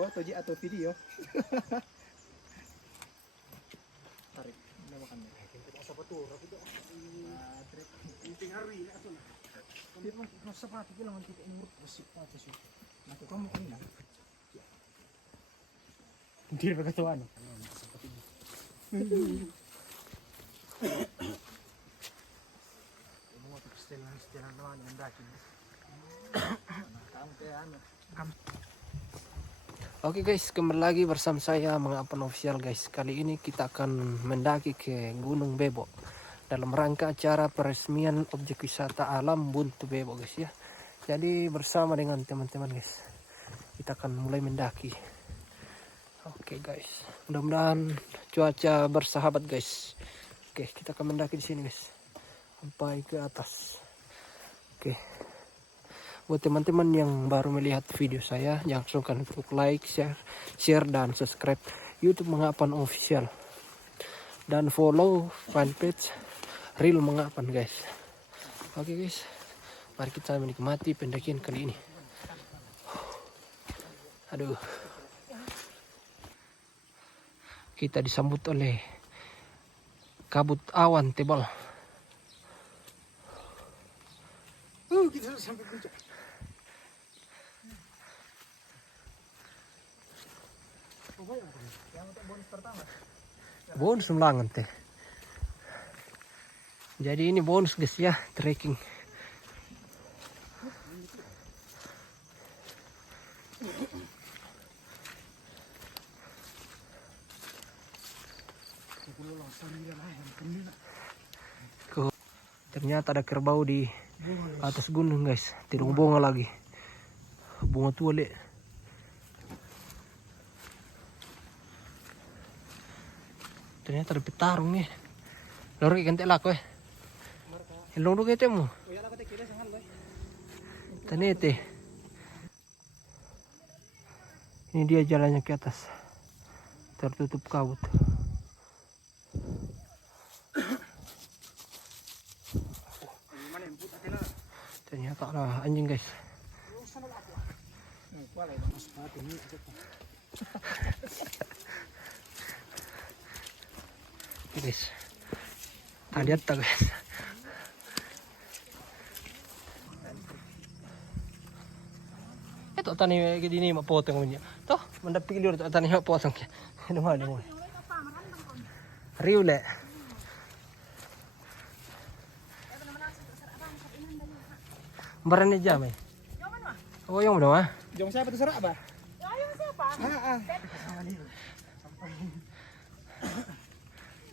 foto Ji atau video. Tarik, makan. Asa betul, tapi itu penting hari ini atau dia mau sepatu bilang nanti umur besok apa sih? Aku kamu kena. Dia berketuaan. Mau tuh setelan lawan mendaki. Oke guys, kembali lagi bersama saya Mengapan Official guys. Kali ini kita akan mendaki ke Gunung Bebo dalam rangka acara peresmian objek wisata alam Buntu Bebo guys ya. Jadi bersama dengan teman-teman guys, kita akan mulai mendaki. Oke guys, mudah-mudahan cuaca bersahabat guys. Oke, kita akan mendaki di sini guys sampai ke atas. Oke. Buat teman-teman yang baru melihat video saya, jangan sungkan untuk like, share dan subscribe YouTube Mengapan Official. Dan follow fanpage Real Mengapan guys. Oke guys, mari kita menikmati pendakian kali ini. Aduh. Kita disambut oleh kabut awan tebal. Kita sampai puncak. Yang untuk bonus pertama. Bonus ulangan teh. Jadi ini bonus guys ya, trekking. Ternyata ada kerbau di atas gunung guys. Tirung bunga lagi. Bunga tua le. Ternyata ada petarung nih. Lori ikan telak weh. Hilong do kete mo. Tanete. Ini dia jalannya ke atas. Tertutup kabut. Ternyata ada anjing guys. Guys, lihat tak guys. Ito tani gini mapotong niya. Toh, mandapig liur to tani mapotong. Ano nga mo. Riule. Barane jam eh. Oh, yung dong ah. Jong siapa terserah apa? Yang siapa?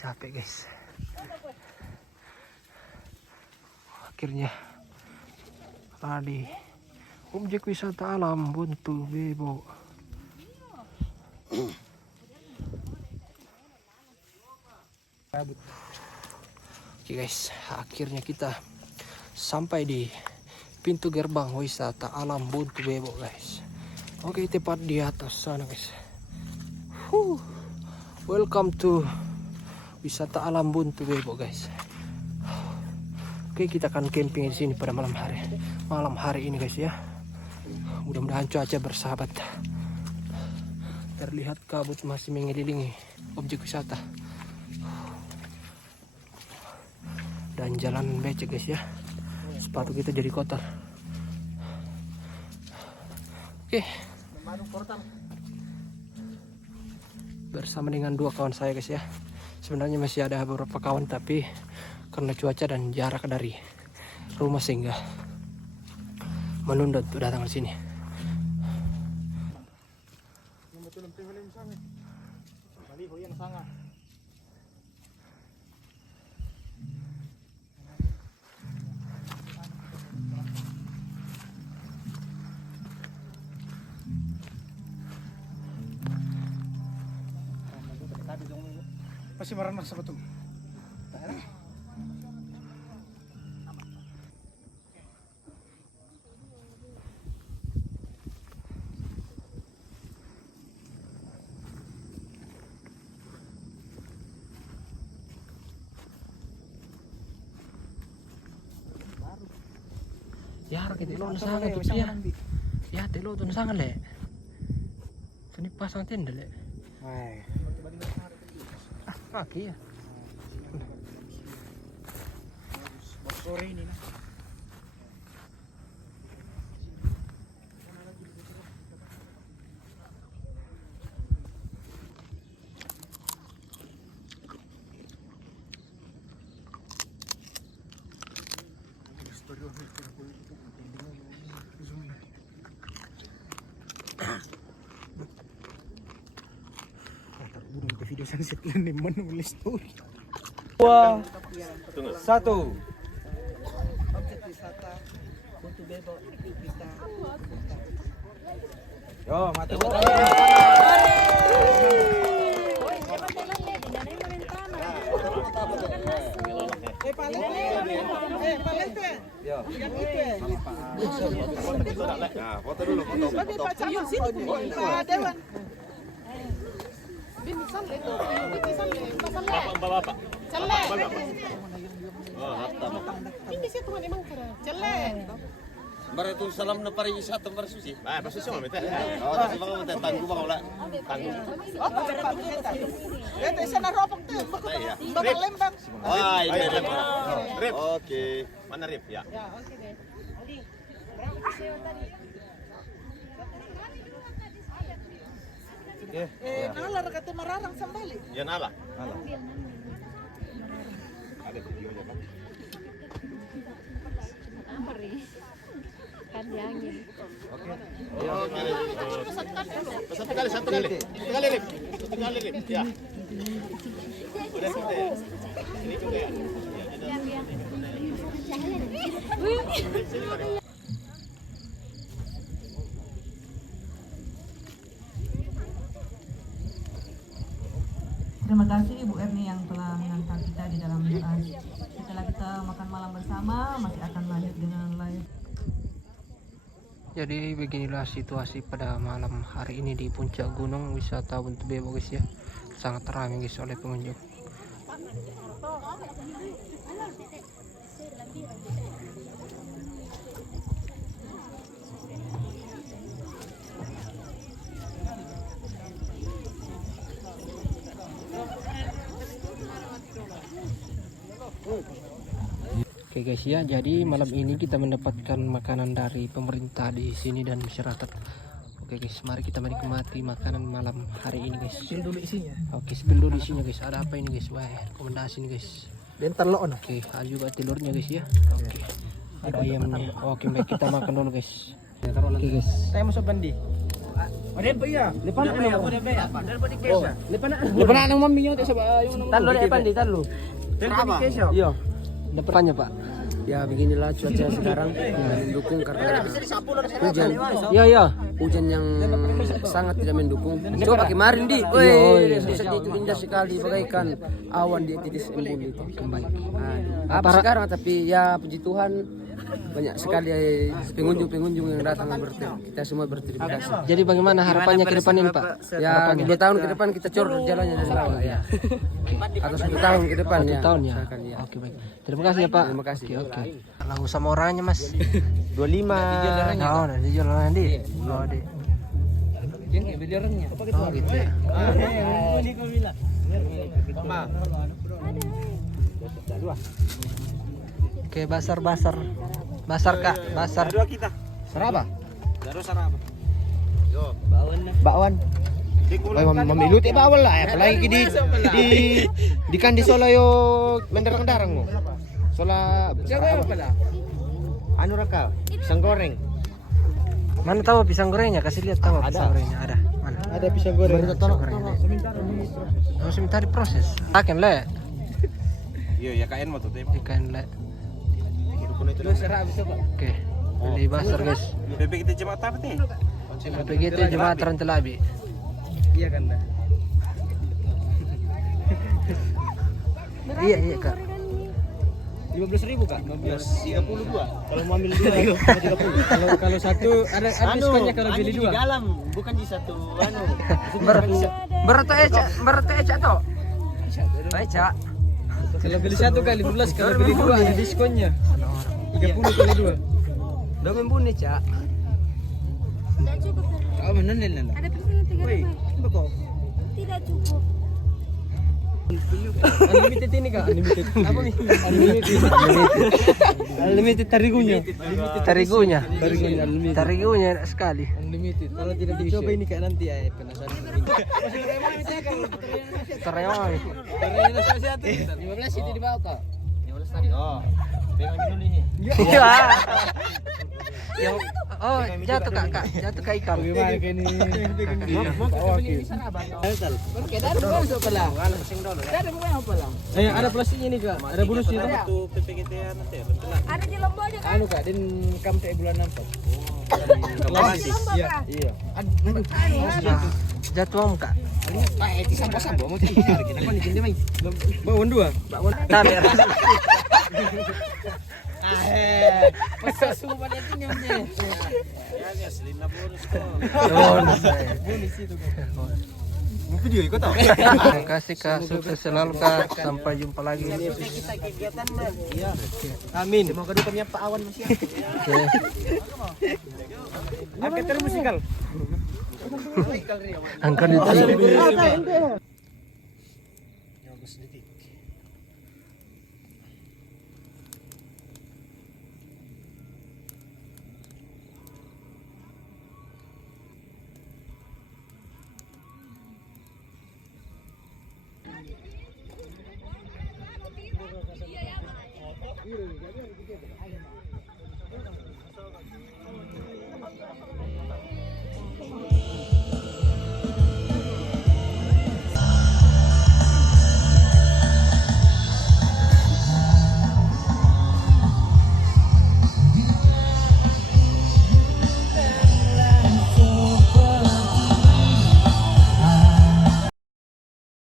Capek guys. Akhirnya tadi objek wisata alam Buntu Bebo. Oke guys, akhirnya kita sampai di pintu gerbang wisata alam Buntu Bebo guys. Oke, tepat di atas sana guys. Welcome to wisata alam Buntu Bebo guys. Oke, kita akan camping di sini pada malam hari ini guys ya. Mudah-mudahan cuaca bersahabat. Terlihat kabut masih mengelilingi objek wisata. Dan jalan becek guys ya. Sepatu kita jadi kotor. Oke. Bersama dengan dua kawan saya guys ya. Sebenarnya masih ada beberapa kawan, tapi karena cuaca dan jarak dari rumah sehingga menunda untuk datang ke sini. Masih marah sama tuh. Ya, kita lo na sangat tuh ya. Ya, telo to na sangat le. Ini pasang tenda le. Kaki ya. Sore ini nah. Video sunset lang ni menulis story. 2, 1. Objek wisata Buntu Bebo kita. Yo, mati. Yo. Nah, foto dulu, foto. Dewan. Bapak. Bara itu salam na pariwisata para susi. Basta siya mamita. Oh, kasi baka mo tanggo ba wala. Tanggo. Ito isa na ropok to. Bakal lembang. Ay, rip. Rip. Okay. Mana Rip? Ya. Nalar kata mararang sambali. Yan ala. Satu kali Rip. Satu kali Rip. Ya. Ini juga ya. Terima kasih Ibu Erni yang telah mengantar kita di dalam setelah kita makan malam bersama masih akan lanjut dengan live. Jadi beginilah situasi pada malam hari ini di puncak gunung wisata Buntu Bebo guys ya. Sangat ramai guys oleh pengunjung. Oke guys ya, jadi malam ini kita mendapatkan makanan dari pemerintah di sini dan masyarakat. Oke guys, mari kita menikmati makanan malam hari ini guys. Spill dulu isinya. Oke, spill dulu isinya guys. Ada apa ini guys? Wah, rekomendasi nih guys. Dan telur. Oke, ada juga telurnya guys ya. Oke. Ada ayamnya. Oke, baik kita makan dulu guys. Oke guys. Saya masuk bandi. Ada apa ya? Lepas na Lepas na nang mami yung sa yung Talo na pandi talo. Iya. Depannya Pak. Ya beginilah cuaca sekarang mendukung karena hujan. Iya iya. Hujan yang sangat tidak mendukung. Coba kemarin di, woi, sedih itu indah sekali bagaikan awan di titis embun itu. Kembali. Apa sekarang tapi ya puji Tuhan banyak sekali pengunjung yang datang kita semua berterima kasih. Jadi bagaimana harapannya ke depan ini Pak? Ya 2 tahun ke depan kita cor jalannya dari bawah ya. Atau 1 tahun ke depan ya. 1 tahun ya. Misalkan, ya. Oke baik. Terima kasih ya Pak. Terima kasih. Oke. Lagu sama orangnya Mas. 25. Oh, udah dijual nanti. Oh, di. Oh, gitu ya. Oke, basar Kak, basar. Saraba. Bakwan. Mamilut bawal lah, apalagi di kan di Solo yo mendarang-darang mo. Sola anu raka, pisang goreng. Mana tahu pisang gorengnya? Kasih lihat tahu pisang gorengnya ada. Mana? Ada pisang goreng. Pisang gorengnya. Harus minta diproses. Akan le. Iya, ya kain mo tuh. Ikan le. Oke. Beli basar guys. Bebek kita jemaat apa teh? BPGT Jemaat Rantelabi. Iya kan dah. Iya Kak. 15.000 Kak. 32. Kalau mau ambil 2 30. Kalau satu ada diskonnya kalau beli 2. Di dalam, bukan di satu anu. Berapa eca toh? Eca. Kalau beli 1 kali 15, kalau beli 2 ada diskonnya. 30 kali 2. Udah membuni, Cak. Ada persen 3 ribu. Tidak cukup. Unlimited ini kak, unlimited. Apa nih? Unlimited. Unlimited tarigunya. Tarigunya. Tarigunya unlimited. Tarigunya enak sekali. Unlimited. Kalau tidak dicoba ini kak nanti ya penasaran. Terewang. 15 itu di bawah kok. 15 tadi. Oh. Pegang dulu nih. Iya. Yang jatuh kak, jatuh ke ikan. Bagaimana kayak ini? Ada plastiknya nih kak, ada bonusnya. Itu PPKT nanti ya. Ada di Lomboknya kan? Anu kak, din kampe bulan 6. Oh, di Lombok kah? Iya. Jatuh om kak. Bawon 2. Tapi Ya, selina bonus kok. Bonus itu kak. Video ikut tau. terima kasih kak, sukses selalu kak. Sampai jumpa lagi. Kita kegiatan man. Iya. Amin. Semoga dukanya Pak Awan masih. Oke. Angkat terus musikal. Angkat itu.